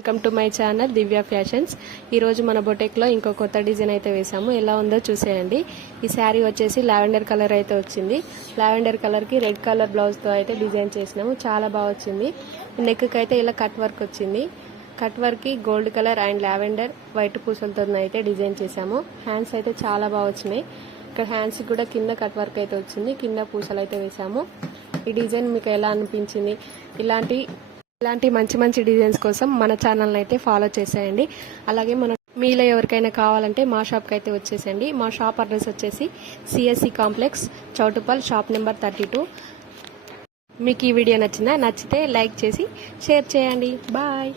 Welcome to my channel Divya fashions. ఈరోజు మన బొటెక్లో ఇంకో కొత్త డిజైన్ అయితే వేసాము. ఎలా ఉందో చూసేయండి. ఈ శారీ వచ్చేసి లావెండర్ కలర్ అయితే వచ్చింది. లావెండర్ కలర్కి రెడ్ కలర్ బ్లౌజ్తో అయితే డిజైన్ చేసినాము. చాలా బాగా వచ్చింది. నెక్కి అయితే ఇలా కట్ వర్క్ వచ్చింది. కట్ వర్క్కి gold colour and lavender white పూసలతో అయితే డిజైన్ చేసాము. హ్యాండ్స్ అయితే చాలా బాగా వచ్చినాయి. ఇక్కడ హ్యాండ్స్కి కూడా కింద కట్ వర్క్ అయితే వచ్చింది. కింద పూసలు అయితే వేసాము. ఈ డిజైన్ మీకు ఎలా అనిపించింది? ఇలాంటి మంచి మంచి డిజైన్స్ కోసం మన ఛానల్ని అయితే ఫాలో చేసేయండి. అలాగే మీలో ఎవరికైనా కావాలంటే మా షాప్కి అయితే వచ్చేసేయండి. మా షాప్ అడ్రస్ వచ్చేసి CSC complex, Choutuppal, shop number 32. మీకు ఈ వీడియో నచ్చితే లైక్ చేసి షేర్ చేయండి. బాయ్.